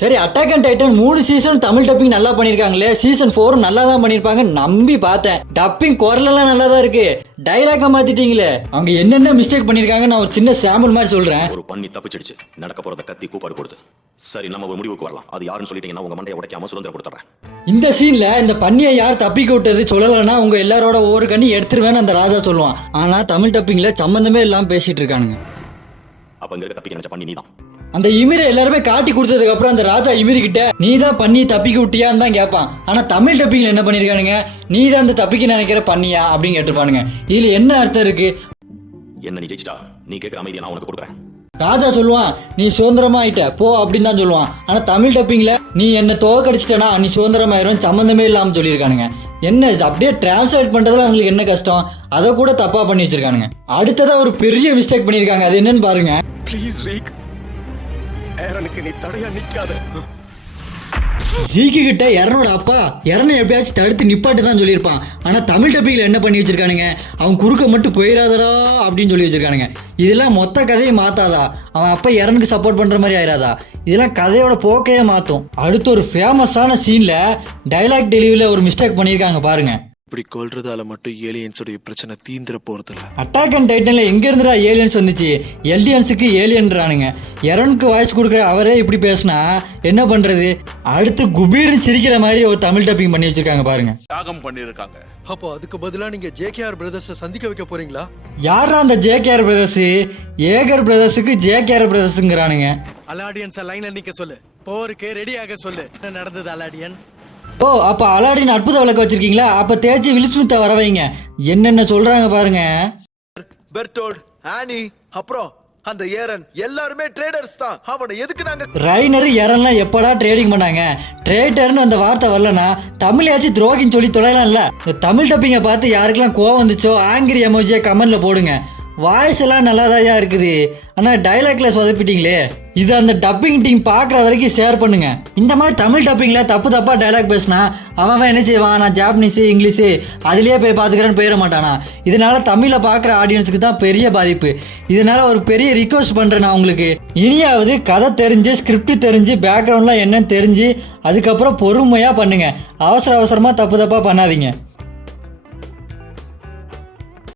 சரி, attack and Titan 3 season Tamil dubbing நல்லா பண்ணிருக்காங்களே, season 4 நல்லா தான் பண்ணிருப்பாங்க நம்பி பார்த்தேன். டப்பிங் குரலெல்லாம் நல்லா தான் இருக்கு, டைலாக மாத்திட்டீங்களே. அவங்க என்னென்ன மிஸ்டேக் பண்ணிருக்காங்க நான் ஒரு சின்ன சாம்பிள் மாதிரி சொல்றேன். ஒரு பண்ணி தப்பிச்சிடுச்சு, நடக்க போறத கத்தி கூப்பாடு கொடுத்து. சரி, நம்ம ஒரு முடிவுக்கு வரலாம். அது யாருன்னு சொல்லிட்டீங்கன்னா உங்க மண்டையை உடைக்காம சுதந்திரம் கொடுத்துறேன். இந்த சீன்ல இந்த பண்ணியை யார் தப்பிக்க விட்டது சொல்லலைன்னா உங்க எல்லாரோட ஒவ்வொரு கண்ணி எடுத்துருவேன்னு அந்த ராஜா சொல்லுவான். ஆனா தமிழ் டப்பிங்ல சம்பந்தமே இல்லாம பேசிட்டு இருக்கானுங்க. அப்ப இங்க இருக்க தப்பிக்க நினைச்ச பண்ணி நீதான். அந்த இமிரை எல்லாருமே காட்டி கொடுத்ததுக்கு அப்புறம் அந்த ராஜா இமிரி கிட்ட நீ தான் பண்ணி தப்பிக்க விட்டியான்னு தான் கேட்பான். ஆனா தமிழ் டப்பிங்ல என்ன பண்ணிருக்கானுங்க, நீ தான் அந்த தப்பிக்க நினைக்கிற பண்ணியா அப்படின்னு கேட்டிருப்பானுங்க. இதுல என்ன அர்த்தம் இருக்கு? என்ன நீ ஜெயிச்சிட்டா, நீ கேட்கிற அமைதியை நான் உனக்கு கொடுக்குறேன். ராஜா சொல்லுவான் நீ சுதந்திரமா ஆயிட்ட போ அப்படின்னு தான் சொல்லுவான். ஆனா தமிழ் டப்பிங்ல நீ என்ன தோக்கடிச்சிட்டனா நீ சுதந்திரமாயிரும் சம்பந்தமே இல்லாம சொல்லியிருக்கானுங்க. என்ன அப்படியே டிரான்ஸ்லேட் பண்றதுல அவங்களுக்கு என்ன கஷ்டம், அதை கூட தப்பா பண்ணி வச்சிருக்கானுங்க. அடுத்ததா ஒரு பெரிய மிஸ்டேக் பண்ணிருக்காங்க, அது என்னன்னு பாருங்க. ப்ளீஸ் ரீக், ஏரனுக்கு நீ தடையா நிக்காத. ஜீக்கு கிட்ட எரனோட அப்பா எரனை எப்படியாச்சும் தடுத்து நிப்பாட்டு தான் சொல்லியிருப்பான். ஆனா தமிழ் டப்பிங்ல என்ன பண்ணி வச்சிருக்கானுங்க, அவன் குறுக்க மட்டும் போயிடாதடா அப்படின்னு சொல்லி வச்சிருக்கானுங்க. இதெல்லாம் மொத்த கதையை மாத்தாதா, அவன் அப்பா எரனுக்கு சப்போர்ட் பண்ற மாதிரி ஆயிராதா? இதெல்லாம் கதையோட போக்கையே மாத்தும். அடுத்து ஒரு ஃபேமஸான சீன்ல டைலாக் டெலிவரியில ஒரு மிஸ்டேக் பண்ணிருக்காங்க பாருங்க. இப்படி கொல்றதால மட்டும் ஏலியன்ஸோட பிரச்சனை தீந்திர போறதில்ல. அட்டாக் அண்ட் டைட்டன்ல எங்க இருந்துடா ஏலியன்ஸ் வந்துச்சு, எல்டியன்ஸுக்கு ஏலியன்றானுங்க. எரனுக்கு வாய்ஸ் கொடுக்குற அவரே இப்படி பேசினா என்ன பண்றது? அடுத்து குபீர்னு சிரிக்கிற மாதிரி ஒரு தமிழ் டப்பிங் பண்ணி வச்சிருக்காங்க பாருங்க. தியாகம் பண்ணிருக்காங்க. அப்போ அதுக்கு பதிலா நீங்க ஜேகேஆர் பிரதர்ஸ் சந்திக்க வைக்க போறீங்களா? யாரா அந்த ஜேகேஆர் பிரதர்ஸ்? ஏகர் பிரதர்ஸுக்கு ஜேகேஆர் பிரதர்ஸுங்கிறானுங்க. அலாடியன்ஸ் லைன்ல நிக்க சொல்லு, போருக்கு ரெடி ஆக சொல்லு. என்ன நடந்தது அலாடியன்? ஓ, அப்ப அலாடின் அற்புத விளக்கு வச்சிருக்கீங்களா? அப்ப தேய்ச்சி வில்ஸ்மித்தை வர வைங்க. என்னென்ன சொல்றாங்க பாருங்க. பெர்டோல்ட், ஆனி, அப்புறம் அந்த ஏரன் எல்லாருமே ட்ரேடர்ஸ் தான். அவனை எதுக்கு நாங்க ரைனர் எரன்லாம் எப்படா ட்ரேடிங் பண்ணாங்க? ட்ரேடர்னு அந்த வார்த்தை வரலனா தமிழாச்சும் துரோகின்னு சொல்லி தொலைலாம்ல. இந்த தமிழ் டப்பிங்கை பார்த்து யாருக்கெல்லாம் கோவம் வந்துச்சோ ஆங்கிரி எமோஜியை கமெண்ட்ல போடுங்க. வாய்ஸ் எல்லாம் நல்லாதாயா இருக்குது, ஆனால் டைலாக்ல சொதப்பிட்டீங்களே. இது அந்த டப்பிங் டீம் பார்க்குற வரைக்கும் ஷேர் பண்ணுங்க. இந்த மாதிரி தமிழ் டப்பிங்கில் தப்பாக டைலாக் பேசினா அவன் என்ன செய்வான், நான் ஜாப்பனீஸு இங்கிலீஷு அதுலேயே போய் பார்த்துக்கிறேன்னு போயிட மாட்டானா? இதனால தமிழில் பார்க்குற ஆடியன்ஸுக்கு தான் பெரிய பாதிப்பு. இதனால ஒரு பெரிய ரிக்வஸ்ட் பண்ணுறேன் நான் உங்களுக்கு, இனியாவது கதை தெரிஞ்சு ஸ்கிரிப்ட் தெரிஞ்சு பேக்ரவுண்ட்லாம் என்னன்னு தெரிஞ்சு அதுக்கப்புறம் பொறுமையாக பண்ணுங்க. அவசரமாக தப்பாக பண்ணாதீங்க.